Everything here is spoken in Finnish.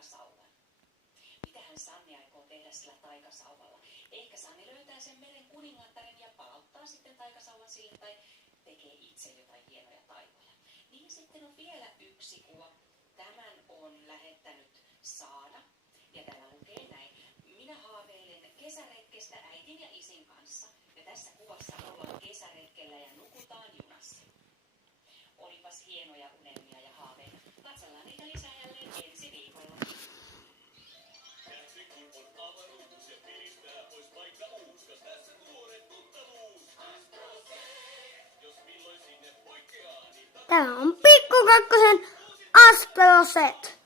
taikasauvan. Mitähän Sanni aikoo tehdä sillä taikasauvalla? Ehkä Sanni löytää sen meren kuningattaren ja palauttaa sitten taikasauvan sille tai tekee itse jotain hienoja taikoja. Niin sitten on vielä yksi kuva. Tämän on lähettänyt Saana ja täällä lukee näin. Minä haaveilen kesäretkestä äitin ja isin kanssa. Ja tässä kuvassa ollaan kesäretkellä ja nukutaan junassa. Olipas hienoja unelmia ja haaveita. Katsellaan niitä lisää jälleen ensi viikolla. Kätsi kun on avaruus ja piristää pois paikka uuskas. Tässä tuore tuttavuus. Jos milloin sinne poikkeaa, niin Tämä on Pikku Kakkosen Aspeloset.